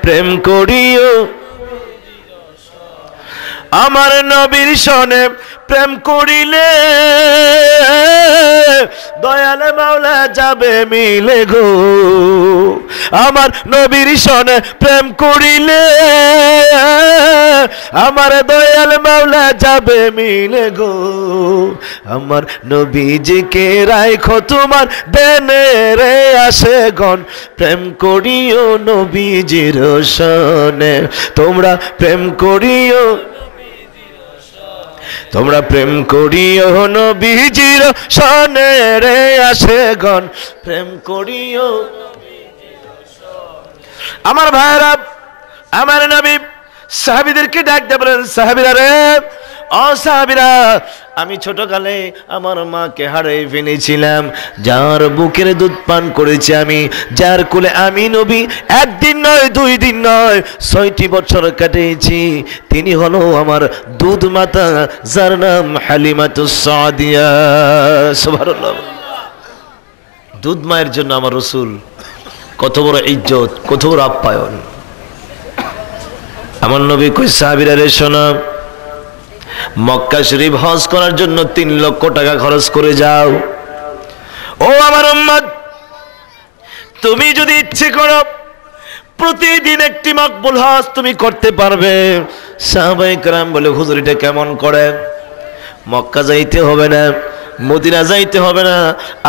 প্রেম করিও আমার নবীর সনে প্রেম করিলে দয়াল মাওলা যাবে মিলে গো আমার নবীর সনে প্রেম করিলে আমার দয়াল মাওলা যাবে মিলে গো আমার নবীজিকে রাখো তোমার দেনে রে আসে গণ প্রেম করিও নবীজির সনে তোমরা প্রেম করিও তোমরা প্রেম করিও নবীজির সনে রে আসে গণ প্রেম করিও আমার ভাইরা আমার নবী সাহাবীদেরকে ডাক দিয়ে বলেন সাহাবীরা রে ও সাহাবীরা আমি ছোটকালে আমার মাকে হারিয়ে ফেলেছিলাম যার বুকের দুধ পান করেছি আমি যার কোলে আমি নবী একদিন নয় দুই দিন নয় ৬টি বছর কাটিয়েছি তিনি হলো আমার দুধ মাতা যার নাম হালিমাতুস সাদিয়া সুবহানাল্লাহ দুধ মায়ের জন্য আমার রাসূল কত বড় ইজ্জত কত বড় আপ্যায়ন আমার নবী কই সাহাবীরা রে শোনো মক্কা শরীফ হজ করার জন্য ৩ লক্ষ টাকা খরচ করে যাও ও আমার উম্মত তুমি যদি ইচ্ছে করো প্রতিদিন একটি মকবুল হজ তুমি করতে পারবে সাহাবায়ে কেরাম বলে হুজুর এটা কেমন করে মক্কা যাইতে হবে না মদিনা যাইতে হবে না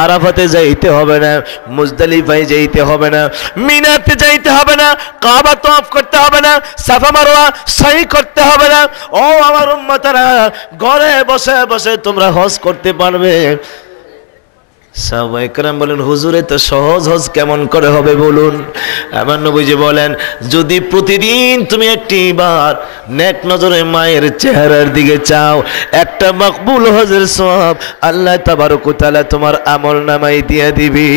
আরাফাতে যাইতে হবে না মুজদালিফায় যাইতে হবে না মিনাতে যাইতে হবে না কাবা তওয়াফ করতে হবে না সাফা মারওয়া সাই করতে হবে না ও আমার উম্মতরা ঘরে বসে বসে তোমরা হজ করতে পারবে সাহাবায়ে কেরাম বলেন হুজুর এত সহজ হজ কেমন করে হবে বলুন আমার নবীজি বলেন যদি প্রতিদিন তুমি একটিবার নেক নজরে মায়ের চেহারার দিকে চাও একটা মকবুল হজের সওয়াব আল্লাহ তাবারক ওয়া তাআলা তোমার আমলনামায় দিয়ে দিবে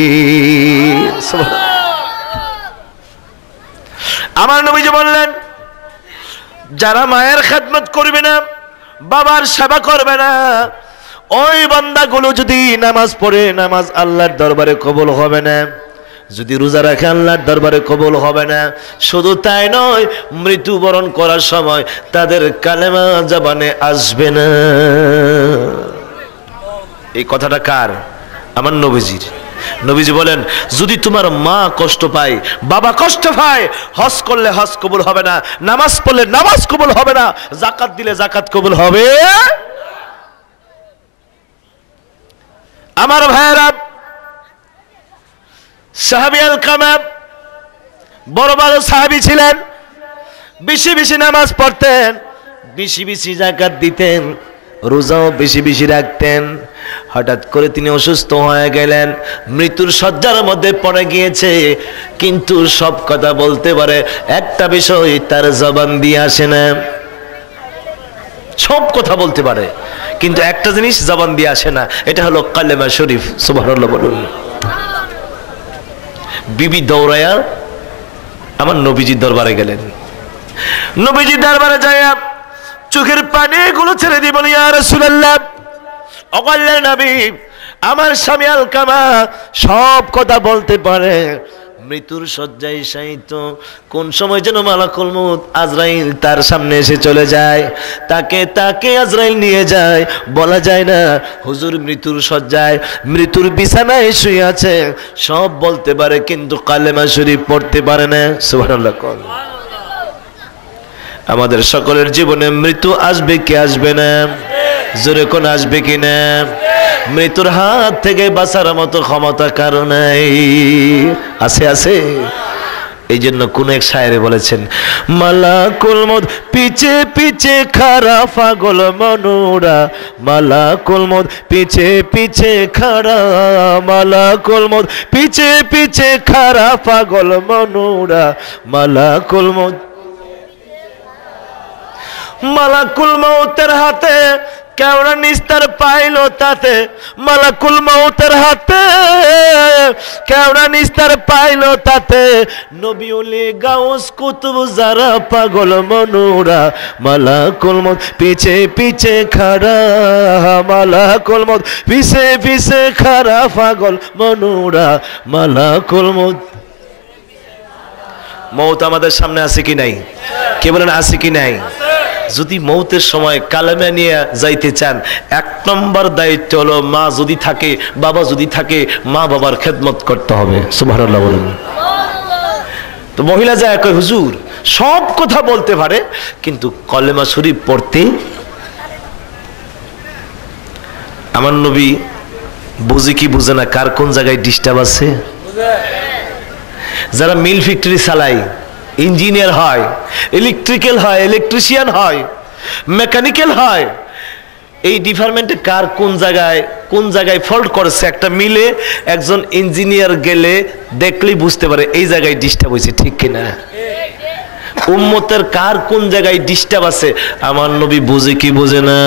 আমার নবীজি বললেন যারা মায়ের খেদমত করবে না বাবার সেবা করবে না ওই বান্দাগুলো যদি নামাজ পড়ে নামাজ আল্লাহর দরবারে কবুল হবে না যদি রোজা রাখে আল্লাহর দরবারে কবুল হবে না শুধু তাই নয় মৃত্যুবরণ করার সময় তাদের কালেমা জবানে আসবে না এই কথাটা কার আমার নবীজির নবীজি বলেন যদি তোমার মা কষ্ট পায় বাবা কষ্ট পায় হজ করলে হজ কবুল হবে না নামাজ পড়লে নামাজ কবুল হবে না যাকাত দিলে যাকাত কবুল হবে আমার ভাইরা সাহাবী আল-কামা বড় বড় সাহাবী ছিলেন বেশি বেশি নামাজ পড়তেন বেশি বেশি যাকাত দিতেন রোজাও বেশি বেশি রাখতেন হঠাৎ করে তিনি অসুস্থ হয়ে গেলেন মৃত্যুর শয্যার মধ্যে পড়ে গিয়েছে কিন্তু সব কথা বলতে পারে একটা বিষয় তার জবান দিয়ে আসে না সব কথা বলতে পারে কিন্তু একটা জিনিস জবান দিয়ে আসে না এটা হলো কালেমা শরীফ সুবহানাল্লাহ বলুন বিবি দৌড়ায়া আমার নবীজির দরবারে গেলেন নবীজির দরবারে যায় চোখের পানিগুলো ছেড়ে দিয়ে বলি ইয়া রাসূলুল্লাহ ও আল্লাহর নবী আমার স্বামী আল-কামা সব কথা বলতে পারে মৃত্যুর শয্যায় শায়িত কোন সময় যেন মালাকুল মউত আজরাইল তার সামনে এসে চলে যায় তাকে আজরাইল নিয়ে যায় বলা যায় না হুজুর মৃত্যুর শয্যায় মৃত্যুর বিছানায় শুয়ে আছে সব বলতে পারে কিন্তু কালেমা শরীফ পড়তে পারে না সুবহানাল্লাহ আমাদের সকলের জীবনে মৃত্যু আসবে কি আসবে না জোরে কোন আসবে কি না মৃত্যুর হাত থেকে বাঁচার মতো ক্ষমতা কারো নাই আছে আছে এই জন্য কোন এক শায়েরে বলেছেন মালাকুল মউত পিছে পিছে খাড়া পাগল মনুরা মালাকুল মউত পিছে পিছে খাড়া মালাকুল মউত পিছে পিছে খাড়া পাগল মনুরা মালাকুল মউত মালাকুল মউতের হাতে কেওড়া নিস্তার পাইলো তাতে মালাকুল মউতের হাতে কেওড়া নিস্তার পাইলো তাতে নবী ওলি গাউস কুতুব যারা পাগল মনুরা মালাকুল মউত পিছে পিছে খাড়া মালাকুল মউত পিছে পিছে খাড়া পাগল মনুরা মালাকুল মউত মৌত আমাদের সামনে আছে কি নাই? কে বলেন আছে কি নাই? যদি মৌতের সময় কালেমা নিয়ে যাইতে চান, 1 নম্বর দায়িত্ব হলো মা যদি থাকে, বাবা যদি থাকে, মা বাবার খেদমত করতে হবে। সুবহানাল্লাহ বলেন। তো মহিলা যায় কই হুজুর সব কথা বলতে পারে কিন্তু কলেমা শরীফ পড়তে। আমার নবী বুঝে কি বুঝে না কার কোন জায়গায় ডিস্টার্ব আছে। যারা মিল ফ্যাক্টরি চালায়, ইঞ্জিনিয়ার হয়, ইলেকট্রিক্যাল হয়, ইলেকট্রিশিয়ান হয়, মেকানিক্যাল হয়, এই ডিপার্টমেন্টে কার কোন জায়গায় ফল্ট করেছে একটা মিলে একজন ইঞ্জিনিয়ার গেলে দেখলেই বুঝতে পারে এই জায়গায় ডিস্টার্ব হয়েছে, ঠিক কিনা? উম্মতের কার কোন জায়গায় ডিস্টার্ব আছে আমার নবী বুঝে কি বুঝে না?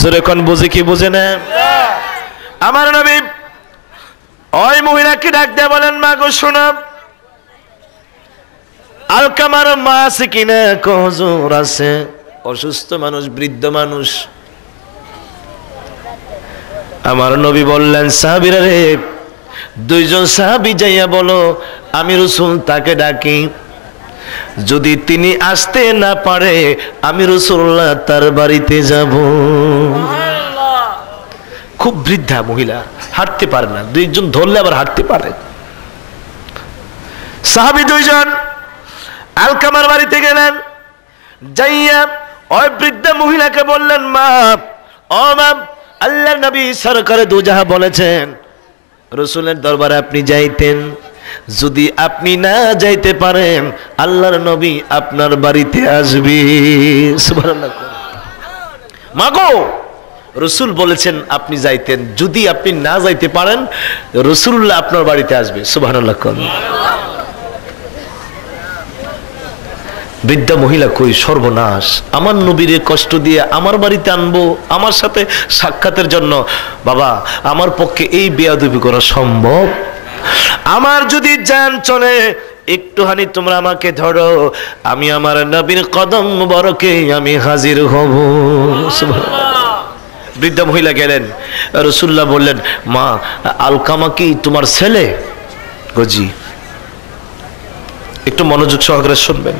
জোরে কোন বুঝে কি বুঝে না? আমার নবী ওই মহিলাকে ডাক দিয়ে বলেন মা গো শোনো, আলকামার মা আছে কিনা? হুজুর আছে। অসুস্থ মানুষ, বৃদ্ধ মানুষ। আমার নবী বললেন সাহাবীরা রে, 2 জন সাহাবী যাইয়া বলো আমি রাসূল তাকে ডাকি, যদি তিনি আসতে না পারে আমি রাসূলুল্লাহ তার বাড়িতে যাব। খুব বৃদ্ধা মহিলা, হাঁটতে পারে না, 2 জন ধরলে আবার হাঁটতে পারে। সাহাবী 2 জন আলকামার বাড়িতে গেলেন, যাইয়া ওই বৃদ্ধা মহিলাকে বললেন মা, ও মা, আল্লাহর নবী সরকারে দুজাহা বলেছেন রাসূলের দরবারে আপনি যাইতেন, যদি আপনি না যাইতে পারেন আল্লাহর নবী আপনার বাড়িতে আসবে। সুবহানাল্লাহ। মাগো রাসূল বলেছেন আপনি যাইতেন, যদি আপনি না যাইতে পারেন রাসূলুল্লাহ আপনার বাড়িতে আসবে। সুবহানাল্লাহ। বৃদ্ধা মহিলা কই সর্বনাশ, আমার নবীরে কষ্ট দিয়ে আমার বাড়িতে আনবো আমার সাথে সাক্ষাতের জন্য? বাবা আমার পক্ষে এই বেয়াদবি করা সম্ভব? আমার যদি জান চলে একটুখানি তোমরা আমাকে ধরো, আমি আমার নবীর কদম মুবারকে আমি হাজির হব। বৃদ্ধা মহিলা গেলেন, রাসূলুল্লাহ বললেন মা আলকামা কি তোমার ছেলে? জি। একটু মনোযোগ সহকারে শুনবেন।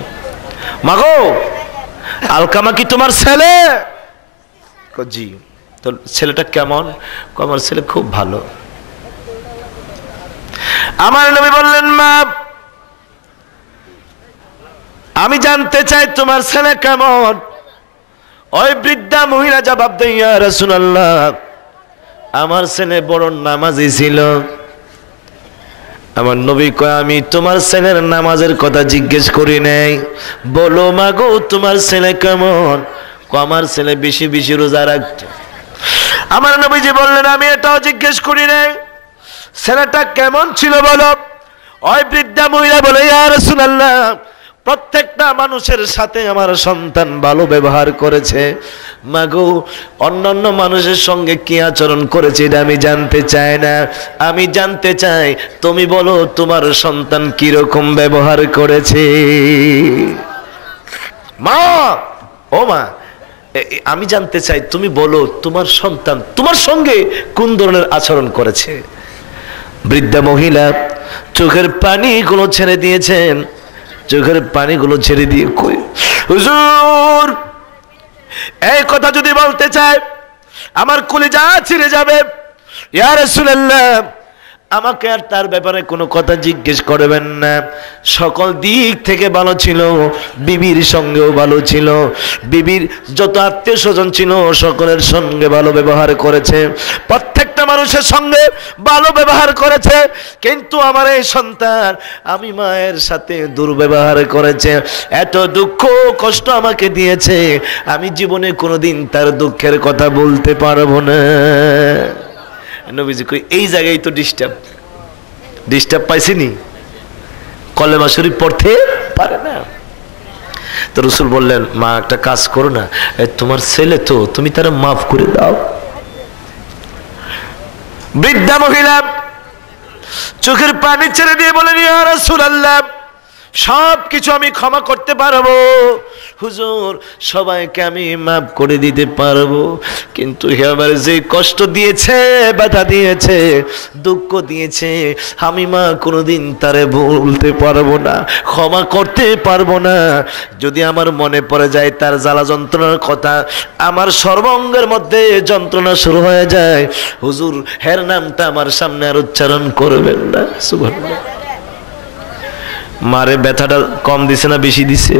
মাগো আলকামা কি তোমার ছেলে? জি। তো ছেলেটা কেমন? আমার ছেলে খুব ভালো। আমার নবী বললেন মা আমি জানতে চাই তোমার ছেলে কেমন? ওই বৃদ্ধা মহিলা জবাব দেয় ইয়া রাসূলুল্লাহ আমার ছেলে বড় নামাজি ছিল। আমার নবী কয় আমি তোমার ছেলের নামাজের কথা জিজ্ঞেস করি নাই, বলো মাগো তোমার ছেলে কেমন? আমার ছেলে বেশি বেশি রোজা রাখত। আমার নবীজি বললেন আমি এটাও জিজ্ঞেস করি নাই, ছেলেটা কেমন ছিল বলো। ওই বৃদ্ধা মহিলা বলে ইয়া রাসূলুল্লাহ প্রত্যেকটা মানুষের সাথে আমার সন্তান ভালো ব্যবহার করেছে, মাগো অন্যান্য মানুষের সঙ্গে কি আচরণ করেছে এটা আমি জানতে চাই না, আমি জানতে চাই তুমি বলো তোমার সন্তান কি রকম ব্যবহার করেছে। মা ও মা আমি জানতে চাই তুমি বলো তোমার সন্তান তোমার সঙ্গে কোন ধরনের আচরণ করেছে। বৃদ্ধা মহিলা চোখের পানিগুলো ছেড়ে দিয়েছেন, চোখের পানিগুলো ছেড়ে দিয়ে কই হুজুর এই কথা যদি বলতে চায় আমার কলিজা ছিঁড়ে যাবে। ইয়া রাসূলুল্লাহ আমাকে আর তার ব্যাপারে কোনো কথা জিজ্ঞেস করবেন না, সকল দিক থেকে ভালো ছিল, বিবির সঙ্গেও ভালো ছিল, বিবির যত আত্মীয় স্বজন ছিল সকলের সঙ্গে ভালো ব্যবহার করেছে, প্রত্যেকটা মানুষের সঙ্গে ভালো ব্যবহার করেছে, কিন্তু আমার এই সন্তান আমি মায়ের সাথে দুর্ব্যবহার করেছে, এত দুঃখ কষ্ট আমাকে দিয়েছে, আমি জীবনে কোনোদিন তার দুঃখের কথা বলতে পারবো না। নবীজি কই এই জায়গায় তো ডিস্টার্ব পাইছিনি, কলেমা শরীফ পড়তে পারে না। তো রাসূল বললেন মা একটা কাজ করো না, তোমার ছেলে তো তুমি তারা মাফ করে দাও। বৃদ্ধা মহিলা চোখের পানি ছেড়ে দিয়ে বলেন ইয়া রাসূলুল্লাহ সব কিছু আমি ক্ষমা করতে পারবো হুজুর, সবাইকে আমি মাফ করে দিতে পারবো, কিন্তু হে আমার যে কষ্ট দিয়েছে, ব্যথা দিয়েছে, দুঃখ দিয়েছে, আমি মা কোনোদিন তারে ভুলতে পারবো না, ক্ষমা করতে পারবো না। যদি আমার মনে পড়ে যায় তার জ্বালা যন্ত্রণার কথা, আমার সর্বাঙ্গের মধ্যে যন্ত্রণা শুরু হয়ে যায়, হুজুর হের নামটা আমার সামনে আর উচ্চারণ করবেন না। সুবহানাল্লাহ। মারে ব্যথাটা কম দিছে না বেশি দিছে?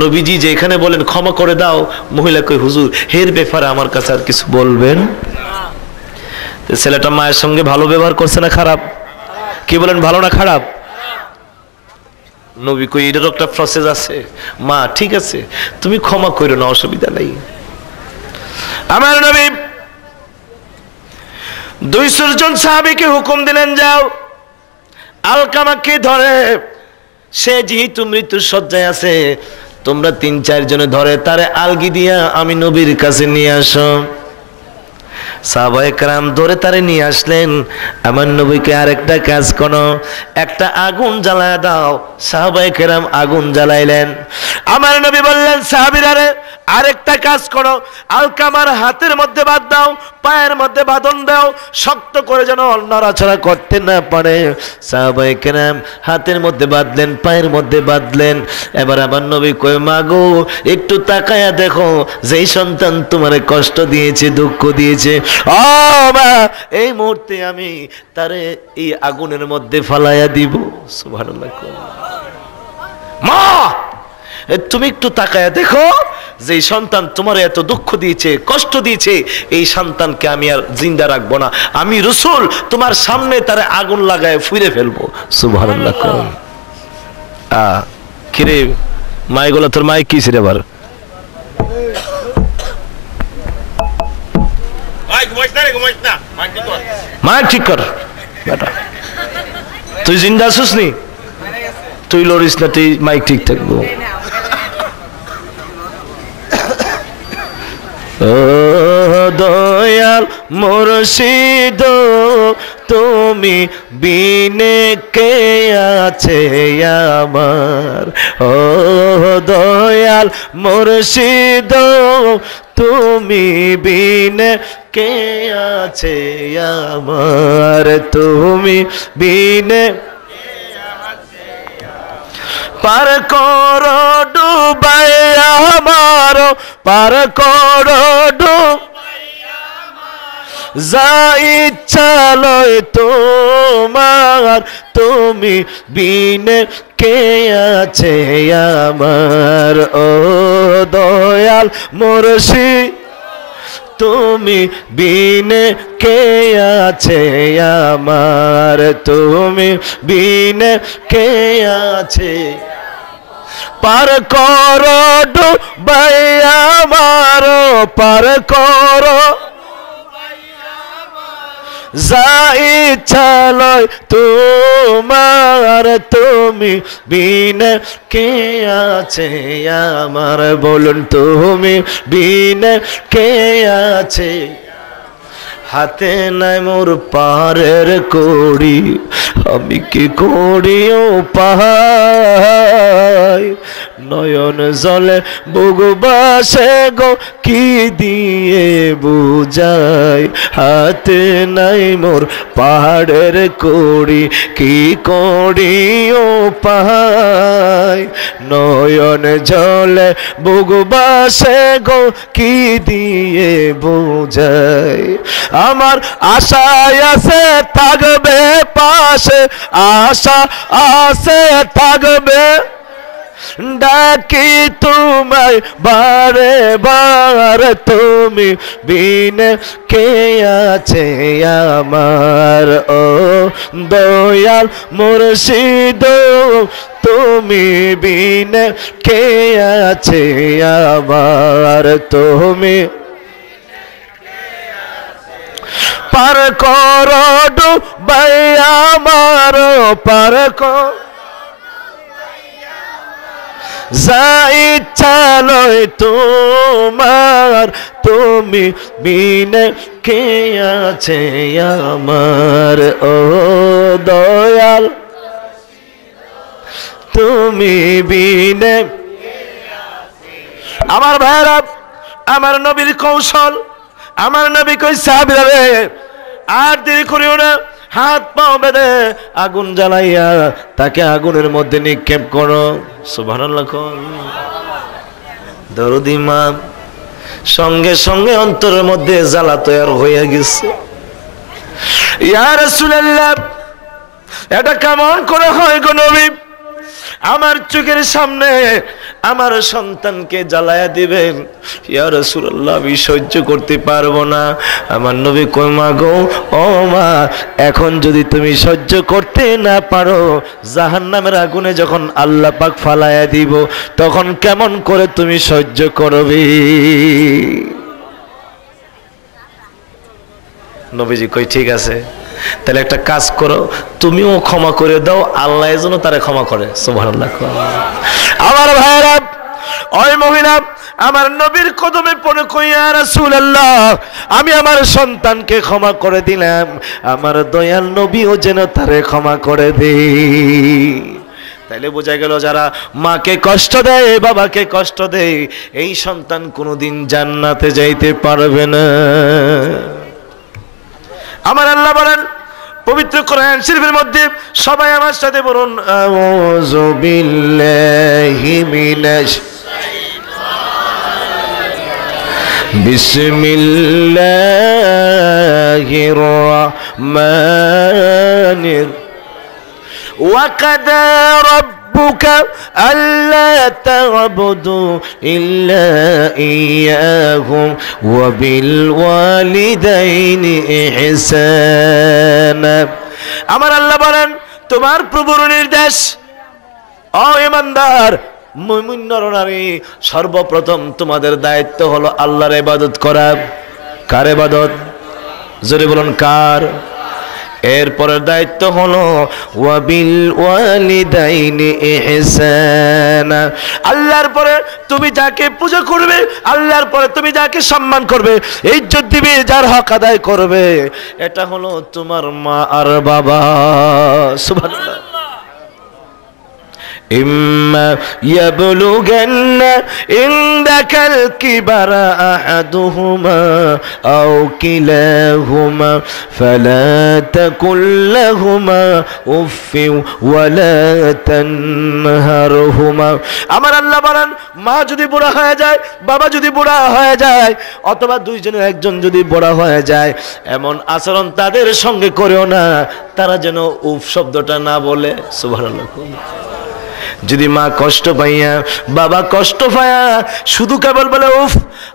নবীজি যেখানে বলেন ক্ষমা করে দাও, মহিলা কই হুজুর হের ব্যাপারে আমার কাছে আর কিছু বলবেন? ছেলেটা মায়ের সঙ্গে ভালো ব্যবহার করছে না খারাপ? কি বলেন, ভালো না খারাপ? নবী কই এটারও একটা প্রসেস আছে। মা ঠিক আছে তুমি ক্ষমা করো না, অসুবিধা নাই। আমার নবী 200 জন সাহাবীকে হুকুম দিলেন যাও আলকামাকে ধরে, সে যেহেতু মৃত্যুর শয্যায় আছে, তোমরা 3-4 জনে ধরে তারে আলগি দিয়া আমি নবীর কাছে নিয়ে আসো। সাহাবায়ে কেরাম ধরে তারে নিয়ে আসলেন। আমার নবীকে আরেকটা কাজ করো, একটা আগুন জ্বালায় দাও। সাহাবায়ে কেরাম আগুন জ্বালাইলেন। আমার নবী বললেন সাহাবীরা রে আরেকটা কাজ করো, আলকামার হাতের মধ্যে বাঁধ দাও, পায়ের মধ্যে বাঁধন দাও, শক্ত করে যেন নড়াচড়া করতে না পারে। সাহাবায়ে কেরাম হাতের মধ্যে বাঁধলেন, পায়ের মধ্যে বাঁধলেন। এবার আমার নবী কই মা গো একটু তাকায়া দেখো, যেই সন্তান তোমারে কষ্ট দিয়েছে, দুঃখ দিয়েছে, ও মা এই মুহূর্তে আমি তারে এই আগুনের মধ্যে ফালাইয়া দিব। সুবহানাল্লাহ। মা তুমি একটু তাকায়া দেখো, যে সন্তান তোমার এত দুঃখ দিয়েছে, কষ্ট দিয়েছে, এই সন্তানকে আমি আর জিন্দা রাখবো না, আমি রাসূল তোমার সামনে তারে আগুন লাগায় ফুইরে ফেলবো। সুবহানাল্লাহ। কিরে মাইগুলা তোর মাইক কি রে আবার? মাইক ঠিক কর বেটা, তুই জিন্দা আছিস নি? তুই লড়িস না, তুই মাইক ঠিক থাকবো। ও দয়াল মুর্শিদ তুমি বিনে কে আছে আমার, ও দয়াল মুর্শিদ তুমি বিনে কে আছে আমার, তুমি বিনে পার করো ডুবাই আমার, পার করো যা ইচ্ছা লয় তোমার, তুমি বিনে কে আছে আমার, ও দয়াল মুর্শিদ তুমি বিনে কে আছে আমার, তুমি বিনে কে আছে, পার করো ডুবাই আমার, পার করো যা ইচ্ছা লয় তোমার, তুমি বিনে কে আছে আমার, বলুন তুমি বিনে কে আছে। হাতে নাই মোর পারের কড়ি, আমি কি করি উপায়, নয়ন জলে বুক বাসে গো কি দিয়ে বুঝাই, হাতে নাই মোর পাহাড়ের কড়ি, কি করি উপায়, নয়ন জলে বুক বাসে গো কি দিয়ে বুঝাই, আমার আশায় আছে থাকবে পাশে, আশা আছে থাকবে, ডাকি তোমায় বারে বার, তুমি বিনে কে আছে আমার, ও দয়াল মুর্শিদ তুমি বিনে কে আছে আমার, তুমি পার করো ডুবাই আমার, পার কর যা ইচ্ছা লয় তোমার, তুমি বিনে কে আছে আমার, ও দয়াল তুমি বিনে। আমার ভাইরা, আমার নবীর কৌশল, আমার নবী কই সাহাবীরা রে আর দেরি করিও না, হাত পাও বেঁধে আগুন জ্বালাইয়া তাকে আগুনের মধ্যে নিক্ষেপ করো। সুবহানাল্লাহ। দরুদ ইমাম সঙ্গে সঙ্গে অন্তরের মধ্যে জ্বালা তৈরি হয়ে গেছে। ইয়া রাসূলুল্লাহ, এটা কেমন করে হয় গো নবী? আমার চোখের সামনে আমার সন্তানকে জ্বালায়া দিবেন। ইয়া রাসূলুল্লাহ, আমি সহ্য করতে পারবো না। আমার নবী কই মা গো, ও মা, এখন যদি তুমি সহ্য করতে না পারো, জাহান্নামের আগুনে যখন আল্লাহ পাক ফালায়া দিব, তখন কেমন করে তুমি সহ্য করবে? নবীজি কই ঠিক আছে, তাহলে একটা কাজ করো, তুমিও ক্ষমা করে দাও, আল্লাহ যেন তারে ক্ষমা করে। সুবহানাল্লাহ। আমার ভাইরা, ওই মহিলা আমার নবীর কদমে পড়ে কই, ইয়া রাসূলুল্লাহ, আমি আমার সন্তানকে ক্ষমা করে দিলাম, আমার দয়াল নবীও যেন তারে ক্ষমা করে দেয়। তাইলে বোঝা গেল যারা মাকে কষ্ট দেয়, বাবাকে কষ্ট দেয়, এই সন্তান কোনোদিন জান্নাতে যাইতে পারবে না। আমার আল্লাহ বলেন পবিত্র কোরআন শরীফের মধ্যে, সবাই আমার সাথে বলুন, আউযু বিল্লাহি মিনাশ বিসমিল্লাহির রাহমানির ওয়া কাদা ربك ألا تعبدوا إلا إياه وبالوالدين إحسانا। আমার আল্লাহ বলেন তোমার প্রভুর নির্দেশ, ও ঈমানদার মুমিন নরনারী, সর্বপ্রথম তোমাদের দায়িত্ব হলো আল্লাহর ইবাদত করা। কার ইবাদত? জোরে বলুন কার? এরপরের দায়িত্ব হলো ওয়াবিল ওয়ালিদাইনি ইহসানা। আল্লাহর পরে তুমি যাকে পূজা করবে, আল্লাহর পরে তুমি যাকে সম্মান করবে, ইজ্জত দিবে, যার হক আদায় করবে, এটা হলো তোমার মা আর বাবা। সুবহানাল্লাহ। إما يبلغن عندك الكبر أحدهما أو كلاهما فلا تقل لهما أف ولا تنهرهما। আমার আল্লাহ বলেন মা যদি বুড়া হয়ে যায়, বাবা যদি বুড়া হয়ে যায়, অথবা দুইজনের একজন যদি বুড়া হয়ে যায়, এমন আচরণ তাদের সঙ্গে করেও না, তারা যেন উফ শব্দটা না বলে। সুবহানাল্লাহ। যদি মা কষ্ট পাইয়া, বাবা কষ্ট পাইয়া শুধু কেবল বলে উফ,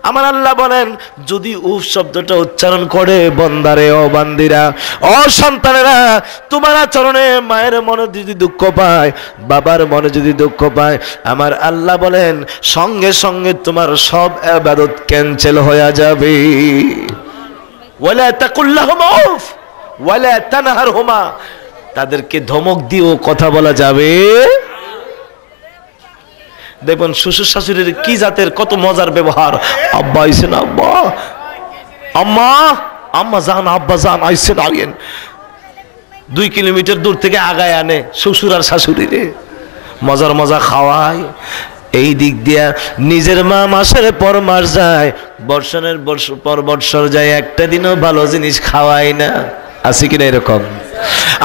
আমার আল্লাহ বলেন যদি উফ শব্দটা উচ্চারণ করে, বন্দারে ও বান্দিরা, ও সন্তানেরা, তোমার আচরণে মায়ের মনে যদি দুঃখ পায়, বাবার মনে যদি দুঃখ পায়, আমার আল্লাহ বলেন সঙ্গে সঙ্গে তোমার সব ইবাদত ক্যান্সেল হয়ে যাবে। ওয়ালা তাকুল লাহুমা উফ ওয়ালা তানহারহুমা, তাদেরকে ধমক দিয়েও কথা বলা যাবে। দেখুন শ্বশুর শাশুড়ির কি জাতের কত মজার ব্যবহার। আব্বা আইসেন, আব্বা, আম্মা, আম্মা যান, আব্বা যান, আইসেন, আইয়েন। 2 কিলোমিটার দূর থেকে আগায় আনে শ্বশুর আর শাশুড়িরে, মজার মজা খাওয়ায়। এই দিক দিয়া নিজের মা মাসের পর মাস যায়, বর্ষণের পর বৎসর যায়, একটা দিনও ভালো জিনিস খাওয়ায় না। আছে কিনা এরকম?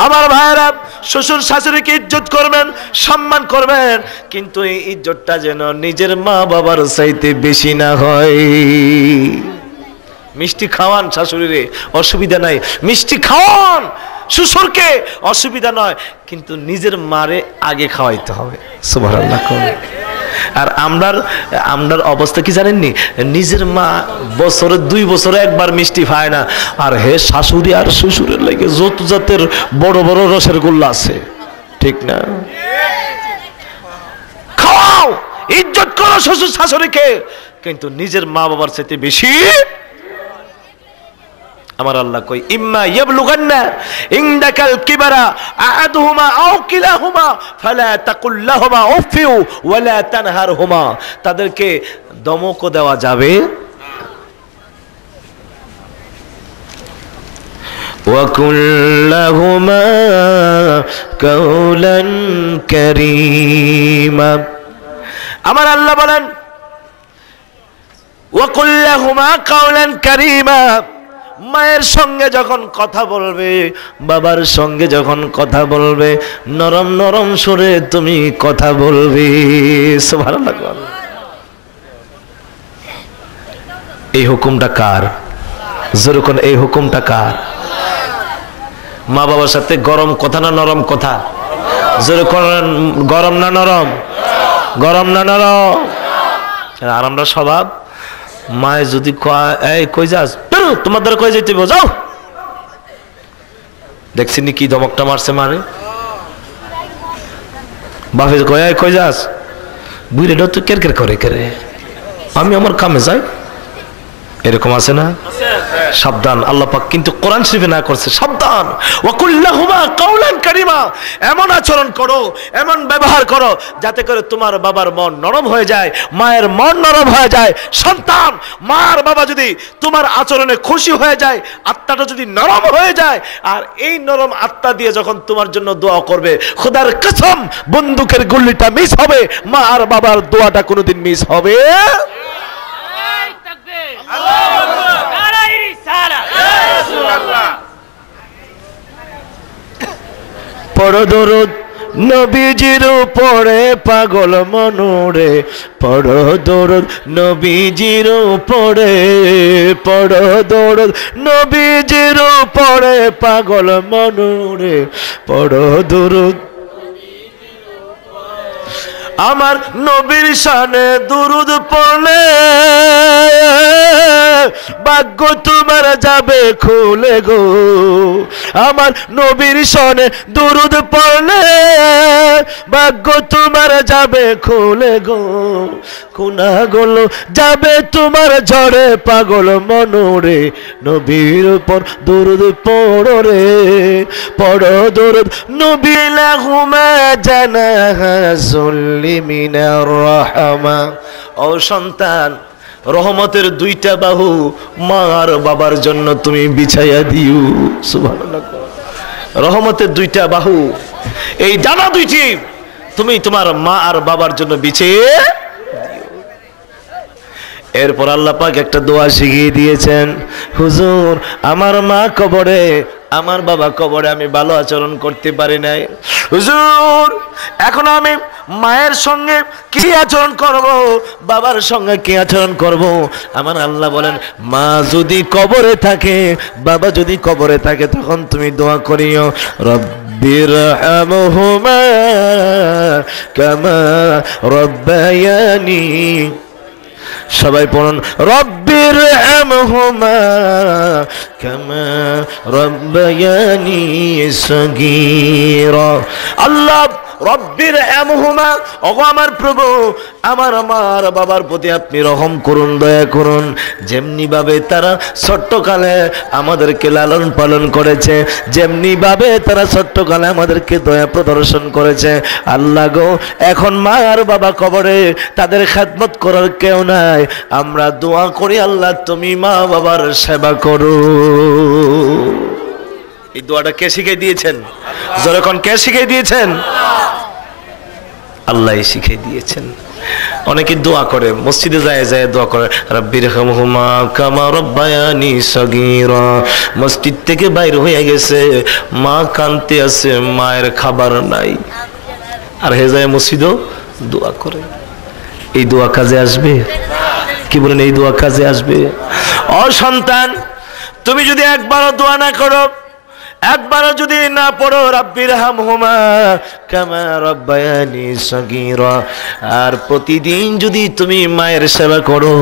আমার ভাইরা, শ্বশুর শাশুড়িকে ইজ্জত করবেন, সম্মান করবেন, কিন্তু এই ইজ্জতটা যেন নিজের মা বাবার চাইতে বেশি না হয়। মিষ্টি খাওয়ান শাশুড়িরে, অসুবিধা নাই, মিষ্টি খাওয়ান শ্বশুরকে, অসুবিধা নয়, কিন্তু নিজের মারে আগে খাওয়াইতে হবে। সুবহানাল্লাহ। আর আমরার অবস্থা কি জানেননি? নিজের মা বছরে 2 বছরে একবার মিষ্টি খায় না, আর হে শাশুড়ি আর শ্বশুরের লাগে যত জাতের বড় বড় রসের গোল্লা আছে, ঠিক না? খাও, ইজ্জত করো শ্বশুর শাশুড়িকে, কিন্তু নিজের মা বাবার চাইতে বেশি। আমার আল্লাহ কই ইম্মা ইয়াবলুগান্না ইনদাকাল কিবারা আহাদুহুমা আও কিলাহুমা ফালা তাকুল লাহুমা উফ ওয়ালা তানহারহুমা, তাদেরকে দমকও দেওয়া যাবে, وقل لهما قولا كريما আমার আল্লাহ বলেন وقل لهما قولا كريما মায়ের সঙ্গে যখন কথা বলবে বাবার সঙ্গে যখন কথা বলবে নরম নরম সুরে তুমি কথা বলবে সুবহানাল্লাহ এই হুকুমটা কার যেরকম এই হুকুমটা কার মা বাবার সাথে গরম কথা না নরম কথা যেরকম গরম না নরম গরম না নরম আর আমরা স্বভাব মায়ে যদি এই কই যাস তোমাদের কই যাইতে যাও দেখছিনি কি ধমকটা মারছে মারে বাপে কই যাস বুড়িটা তো কের করে করে আমি আমার কামে যাই এরকম আছে না সাবধান আল্লাহ পাক কিন্তু কোরআন শরীফে না করছে সাবধান ওয়াকুল্লাহুমা কাওলান কারীমা এমন আচরণ করো এমন ব্যবহার করো যাতে করে তোমার বাবার মন নরম হয়ে যায় মায়ের মন নরম হয়ে যায় সন্তান মার বাবা যদি তোমার আচরণে খুশি হয়ে যায় আত্মাটা যদি নরম হয়ে যায় আর এই নরম আত্মা দিয়ে যখন তোমার জন্য দোয়া করবে খোদার কসম বন্দুকের গুলিটা মিস হবে মা আর বাবার দোয়াটা কোনোদিন মিস হবে পড়ো দরুদ নবীজির উপরে পাগল মনুরে পড়ো দরুদ নবীজির উপরে পড়ো দরুদ নবীজির উপরে পাগল মনুরে পড়ো দরুদ আমার নবীর শানে দুরুদ পড়লে ভাগ্য তোমার যাবে খুলে গো আমার নবীর শানে দুরুদ পড়লে ভাগ্য তোমার যাবে খুলে গো গুনাহগুলো যাবে তোমার ঝড়ে পাগল মনুরে নবীর উপর দুরুদ পড়ো রে পড়ো দুরুদ নবী লাহুমা জানাহাজুল মিনার রাহমা ও সন্তান রহমতের দুইটা বাহু মা আর বাবার জন্য তুমি বিছাইয়া দিও সুবহানাল্লাহ রহমতের দুইটা বাহু এই ডানা দুইটি তুমি তোমার মা আর বাবার জন্য বিছিয়ে এরপর আল্লাহ পাক একটা দোয়া শিখিয়ে দিয়েছেন হুজুর আমার মা কবরে আমার বাবা কবরে আমি ভালো আচরণ করতে পারি নাই হুজুর এখন আমি মায়ের সঙ্গে কি আচরণ করব বাবার সঙ্গে কি আচরণ করব আমার আল্লাহ বলেন মা যদি কবরে থাকে বাবা যদি কবরে থাকে তখন তুমি দোয়া করিও রব্বিরহামহুমা কামা রব্বায়ানি সবাই পড়ুন রব্বিরহামহুমা কামা রব্বায়ানি সগীরা আল্লাহ রব্বিরহামহুমা ওগো আমার প্রভু আমার মার বাবার প্রতি আপনি রহম করুন দয়া করুন যেমনি ভাবে তারা ছোট্টকালে আমাদেরকে লালন পালন করেছে যেমনি ভাবে তারা ছোট্টকালে আমাদেরকে দয়া প্রদর্শন করেছে আল্লাহ গো এখন মা আর বাবা কবরে তাদের খেদমত করার কেউ নাই আমরা দোয়া করি আল্লাহ তুমি মা বাবার সেবা করো এই দোয়াটা কে শিখিয়ে দিয়েছেন যখন কে শিখিয়ে দিয়েছেন আল্লাহ শিখিয়ে দিয়েছেন অনেকে দোয়া করে মসজিদে যায় যায় দোয়া করে রব্বিরহামহুমা কামা রব্বায়ানি সগীরা মসজিদ থেকে বাইর হয়ে গেছে মা কাঁদতে আছে মায়ের খাবার নাই আর হে যায় মসজিদও দোয়া করে এই দোয়া কাজে আসবে কি বলেন এই দোয়া কাজে আসবে ও সন্তান তুমি যদি একবারও দোয়া না করো একবারও যদি না পড়ো রব্বিরহামহুমা কামা রব্বায়ানি সগীরা আর প্রতিদিন যদি তুমি মায়ের সেবা করো